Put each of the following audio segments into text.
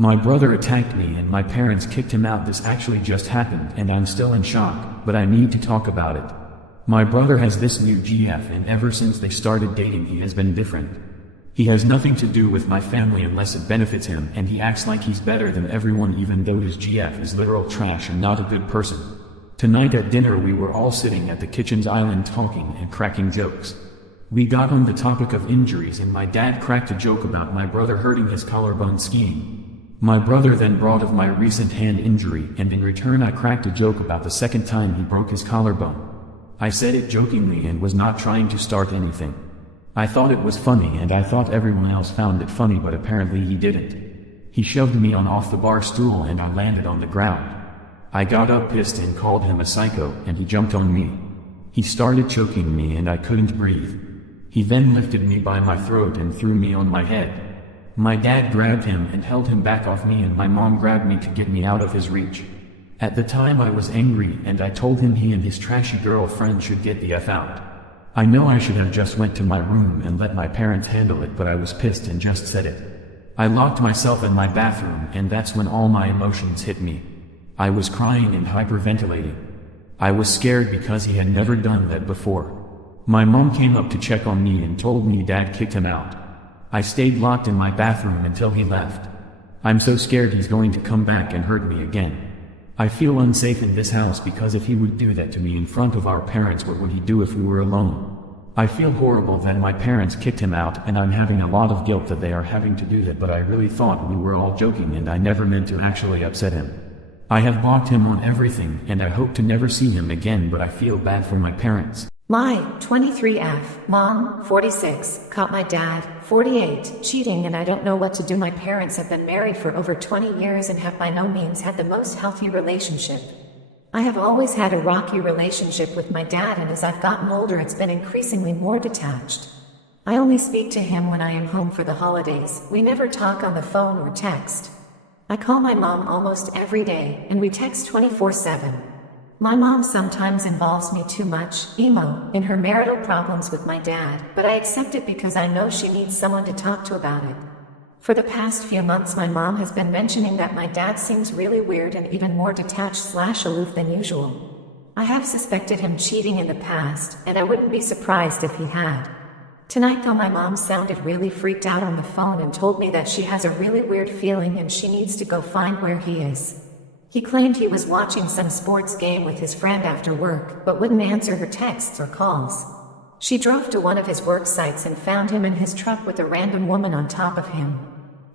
My brother attacked me and my parents kicked him out. This actually just happened and I'm still in shock, but I need to talk about it. My brother has this new GF and ever since they started dating he has been different. He has nothing to do with my family unless it benefits him, and he acts like he's better than everyone even though his GF is literal trash and not a good person. Tonight at dinner we were all sitting at the kitchen's island talking and cracking jokes. We got on the topic of injuries and my dad cracked a joke about my brother hurting his collarbone skiing. My brother then brought up my recent hand injury and in return I cracked a joke about the second time he broke his collarbone. I said it jokingly and was not trying to start anything. I thought it was funny and I thought everyone else found it funny, but apparently he didn't. He shoved me on off the bar stool and I landed on the ground. I got up pissed and called him a psycho and he jumped on me. He started choking me and I couldn't breathe. He then lifted me by my throat and threw me on my head. My dad grabbed him and held him back off me and my mom grabbed me to get me out of his reach. At the time I was angry and I told him he and his trashy girlfriend should get the F out. I know I should have just went to my room and let my parents handle it, but I was pissed and just said it. I locked myself in my bathroom and that's when all my emotions hit me. I was crying and hyperventilating. I was scared because he had never done that before. My mom came up to check on me and told me dad kicked him out. I stayed locked in my bathroom until he left. I'm so scared he's going to come back and hurt me again. I feel unsafe in this house because if he would do that to me in front of our parents, what would he do if we were alone? I feel horrible that my parents kicked him out and I'm having a lot of guilt that they are having to do that, but I really thought we were all joking and I never meant to actually upset him. I have blocked him on everything and I hope to never see him again, but I feel bad for my parents. My 23F, mom, 46, caught my dad, 48, cheating and I don't know what to do. My parents have been married for over 20 years and have by no means had the most healthy relationship. I have always had a rocky relationship with my dad and as I've gotten older it's been increasingly more detached. I only speak to him when I am home for the holidays. We never talk on the phone or text. I call my mom almost every day and we text 24/7. My mom sometimes involves me too much, emo, in her marital problems with my dad, but I accept it because I know she needs someone to talk to about it. For the past few months my mom has been mentioning that my dad seems really weird and even more detached/aloof than usual. I have suspected him cheating in the past, and I wouldn't be surprised if he had. Tonight though my mom sounded really freaked out on the phone and told me that she has a really weird feeling and she needs to go find where he is. He claimed he was watching some sports game with his friend after work, but wouldn't answer her texts or calls. She drove to one of his work sites and found him in his truck with a random woman on top of him.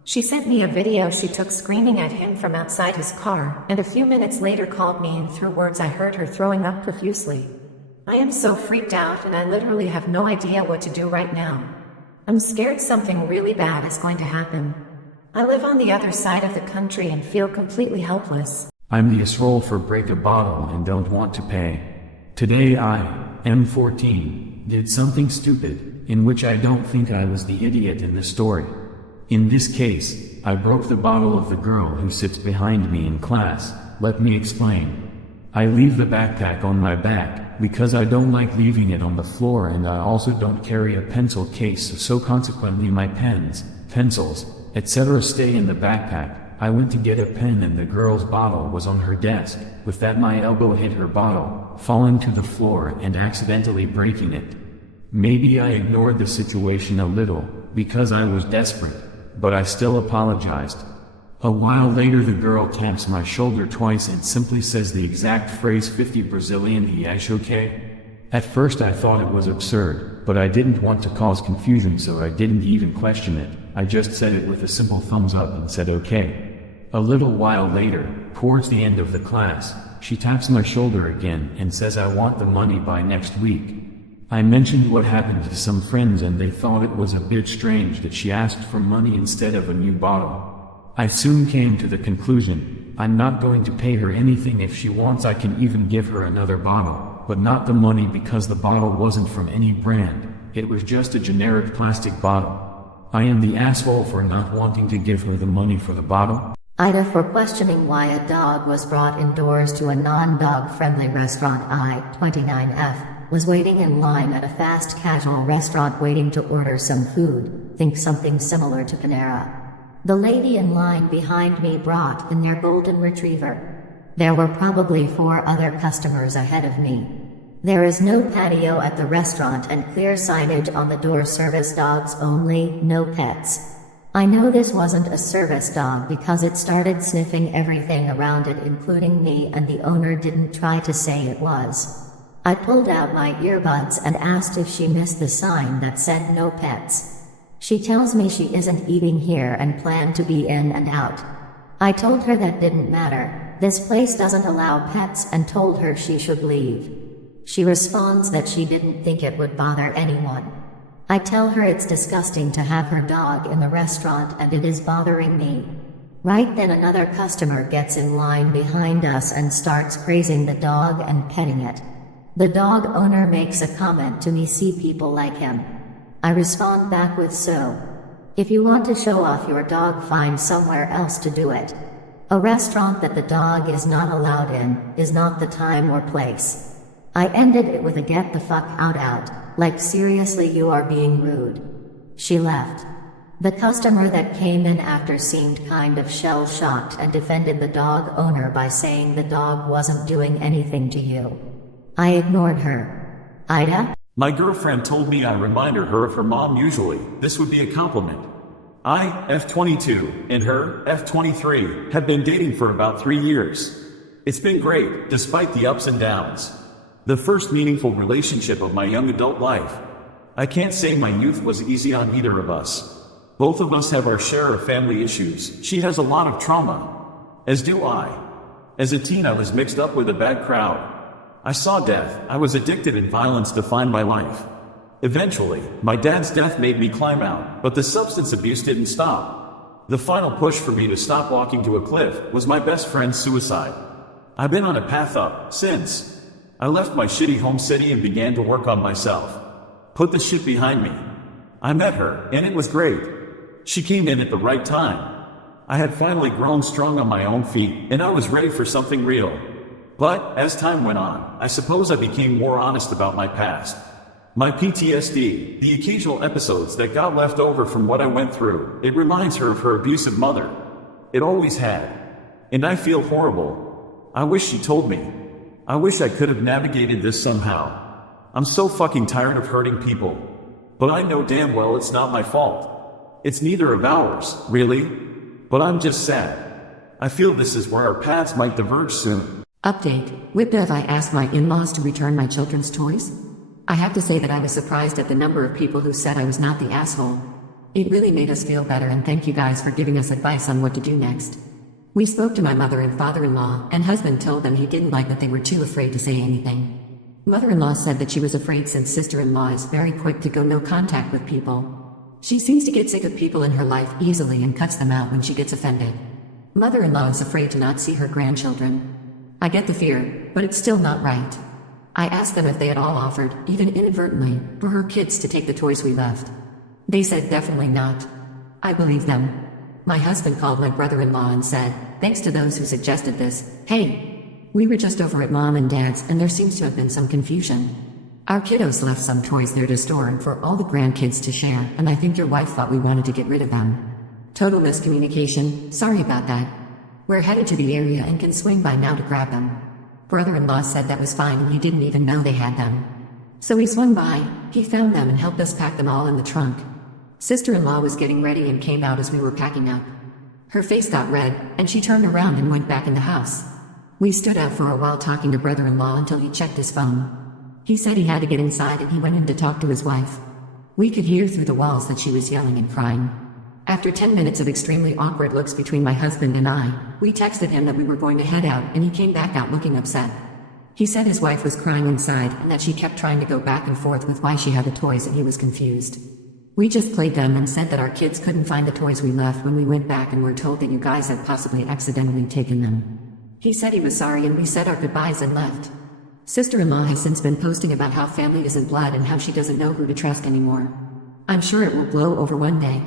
She sent me a video she took screaming at him from outside his car, and a few minutes later called me and through words I heard her throwing up profusely. I am so freaked out and I literally have no idea what to do right now. I'm scared something really bad is going to happen. I live on the other side of the country and feel completely helpless. I'm the asshole for break a bottle and don't want to pay. Today I, M14, did something stupid, in which I don't think I was the idiot in the story. In this case, I broke the bottle of the girl who sits behind me in class. Let me explain. I leave the backpack on my back, because I don't like leaving it on the floor, and I also don't carry a pencil case, so consequently my pens, pencils, etc. stay in the backpack. I went to get a pen and the girl's bottle was on her desk. With that my elbow hit her bottle, falling to the floor and accidentally breaking it. Maybe I ignored the situation a little, because I was desperate, but I still apologized. A while later the girl taps my shoulder twice and simply says the exact phrase 50 Brazilian "E acha okay?" At first I thought it was absurd, but I didn't want to cause confusion so I didn't even question it. I just said it with a simple thumbs up and said okay. A little while later, towards the end of the class, she taps my shoulder again and says I want the money by next week. I mentioned what happened to some friends and they thought it was a bit strange that she asked for money instead of a new bottle. I soon came to the conclusion, I'm not going to pay her anything. If she wants I can even give her another bottle, but not the money because the bottle wasn't from any brand, it was just a generic plastic bottle. I am the asshole for not wanting to give her the money for the bottle. Ida for questioning why a dog was brought indoors to a non-dog friendly restaurant. I, 29F, was waiting in line at a fast casual restaurant waiting to order some food, think something similar to Panera. The lady in line behind me brought in their golden retriever. There were probably 4 other customers ahead of me. There is no patio at the restaurant and clear signage on the door: service dogs only, no pets. I know this wasn't a service dog because it started sniffing everything around it, including me, and the owner didn't try to say it was. I pulled out my earbuds and asked if she missed the sign that said no pets. She tells me she isn't eating here and planned to be in and out. I told her that didn't matter. This place doesn't allow pets, and told her she should leave. She responds that she didn't think it would bother anyone. I tell her it's disgusting to have her dog in the restaurant and it is bothering me. Right then another customer gets in line behind us and starts praising the dog and petting it. The dog owner makes a comment to me: see people like him. I respond back with, so if you want to show off your dog, find somewhere else to do it. A restaurant that the dog is not allowed in is not the time or place. I ended it with a get the fuck out, like seriously, you are being rude. She left. The customer that came in after seemed kind of shell-shocked and defended the dog owner by saying the dog wasn't doing anything to you. I ignored her. Ida? My girlfriend told me I reminded her of her mom usually. This would be a compliment. I, F22, and her, F23, have been dating for about 3 years. It's been great, despite the ups and downs. The first meaningful relationship of my young adult life. I can't say my youth was easy on either of us. Both of us have our share of family issues. She has a lot of trauma. As do I. As a teen, I was mixed up with a bad crowd. I saw death. I was addicted, and violence defined my life. Eventually, my dad's death made me climb out, but the substance abuse didn't stop. The final push for me to stop walking to a cliff was my best friend's suicide. I've been on a path up since. I left my shitty home city and began to work on myself. Put the shit behind me. I met her, and it was great. She came in at the right time. I had finally grown strong on my own feet, and I was ready for something real. But, as time went on, I suppose I became more honest about my past. My PTSD, the occasional episodes that got left over from what I went through, it reminds her of her abusive mother. It always had. And I feel horrible. I wish she told me. I wish I could have navigated this somehow. I'm so fucking tired of hurting people. But I know damn well it's not my fault. It's neither of ours, really. But I'm just sad. I feel this is where our paths might diverge soon. Update. Whipdev, I asked my in-laws to return my children's toys. I have to say that I was surprised at the number of people who said I was not the asshole. It really made us feel better, and thank you guys for giving us advice on what to do next. We spoke to my mother and father-in-law, and husband told them he didn't like that they were too afraid to say anything. Mother-in-law said that she was afraid since sister-in-law is very quick to go no contact with people. She seems to get sick of people in her life easily and cuts them out when she gets offended. Mother-in-law is afraid to not see her grandchildren. I get the fear, but it's still not right. I asked them if they had all offered, even inadvertently, for her kids to take the toys we left. They said definitely not. I believe them. My husband called my brother-in-law and said, thanks to those who suggested this, hey, we were just over at mom and dad's and there seems to have been some confusion. Our kiddos left some toys there to store and for all the grandkids to share, and I think your wife thought we wanted to get rid of them. Total miscommunication, sorry about that. We're headed to the area and can swing by now to grab them. Brother-in-law said that was fine and he didn't even know they had them. So he swung by, he found them and helped us pack them all in the trunk. Sister-in-law was getting ready and came out as we were packing up. Her face got red, and she turned around and went back in the house. We stood out for a while talking to brother-in-law until he checked his phone. He said he had to get inside and he went in to talk to his wife. We could hear through the walls that she was yelling and crying. After 10 minutes of extremely awkward looks between my husband and I, we texted him that we were going to head out and he came back out looking upset. He said his wife was crying inside and that she kept trying to go back and forth with why she had the toys and he was confused. We just played them and said that our kids couldn't find the toys we left when we went back and were told that you guys had possibly accidentally taken them. He said he was sorry and we said our goodbyes and left. Sister-in-law has since been posting about how family isn't blood and how she doesn't know who to trust anymore. I'm sure it will blow over one day.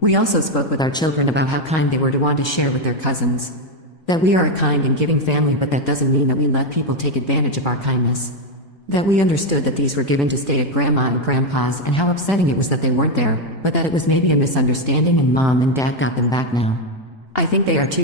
We also spoke with our children about how kind they were to want to share with their cousins. That we are a kind and giving family, but that doesn't mean that we let people take advantage of our kindness. That we understood that these were given to stay at Grandma and Grandpa's and how upsetting it was that they weren't there, but that it was maybe a misunderstanding and Mom and Dad got them back now. I think they are too